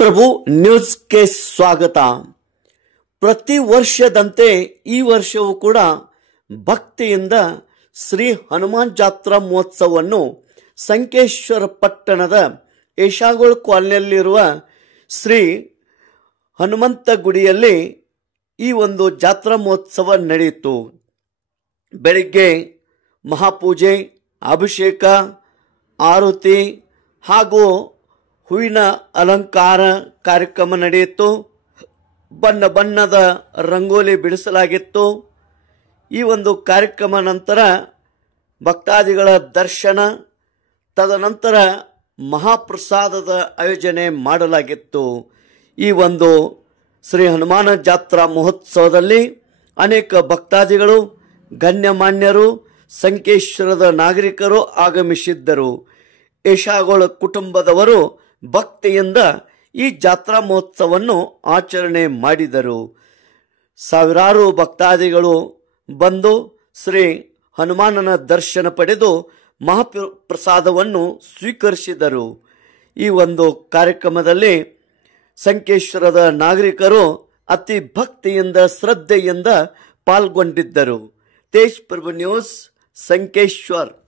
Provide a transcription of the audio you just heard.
ಪ್ರಭು ನ್ಯೂಸ್ಗೆ ಸ್ವಾಗತ. ಪ್ರತಿ ವರ್ಷದಂತೆ ಈ ವರ್ಷವೂ ಕೂಡ ಭಕ್ತಿಯಿಂದ ಶ್ರೀ ಹನುಮಾನ್ ಜಾತ್ರಾ ಮಹೋತ್ಸವವನ್ನು ಸಂಕೇಶ್ವರ ಪಟ್ಟಣದ ಏಷಾಗೋಳ ಕಾಲನಿಯಲ್ಲಿರುವ ಶ್ರೀ ಹನುಮಂತ ಗುಡಿಯಲ್ಲಿ ಈ ಒಂದು ಜಾತ್ರಾ ಮಹೋತ್ಸವ ನಡೆಯಿತು. ಬೆಳಿಗ್ಗೆ ಮಹಾಪೂಜೆ, ಅಭಿಷೇಕ, ಆರತಿ ಹಾಗೂ ಹೂವಿನ ಅಲಂಕಾರ ಕಾರ್ಯಕ್ರಮ ನಡೆಯಿತು. ಬಣ್ಣ ಬಣ್ಣದ ರಂಗೋಲಿ ಬಿಡಿಸಲಾಗಿತ್ತು. ಈ ಒಂದು ಕಾರ್ಯಕ್ರಮ ನಂತರ ಭಕ್ತಾದಿಗಳ ದರ್ಶನ, ತದನಂತರ ಮಹಾಪ್ರಸಾದದ ಆಯೋಜನೆ ಮಾಡಲಾಗಿತ್ತು. ಈ ಒಂದು ಶ್ರೀ ಹನುಮಾನ ಜಾತ್ರಾ ಮಹೋತ್ಸವದಲ್ಲಿ ಅನೇಕ ಭಕ್ತಾದಿಗಳು, ಗಣ್ಯಮಾನ್ಯರು, ಸಂಕೇಶ್ವರದ ನಾಗರಿಕರು ಆಗಮಿಸಿದ್ದರು. ಏಷಾಗೋಳ ಕುಟುಂಬದವರು ಭಕ್ತಿಯಿಂದ ಈ ಜಾತ್ರಾ ಮಹೋತ್ಸವವನ್ನು ಆಚರಣೆ ಮಾಡಿದರು. ಸಾವಿರಾರು ಭಕ್ತಾದಿಗಳು ಬಂದು ಶ್ರೀ ಹನುಮಾನನ ದರ್ಶನ ಪಡೆದು ಮಹಾಪ್ರಸಾದವನ್ನು ಸ್ವೀಕರಿಸಿದರು. ಈ ಒಂದು ಕಾರ್ಯಕ್ರಮದಲ್ಲಿ ಸಂಕೇಶ್ವರದ ನಾಗರಿಕರು ಅತಿ ಭಕ್ತಿಯಿಂದ, ಶ್ರದ್ಧೆಯಿಂದ ಪಾಲ್ಗೊಂಡಿದ್ದರು. ತೇಜ್ ಪ್ರಭು ನ್ಯೂಸ್, ಸಂಕೇಶ್ವರ್.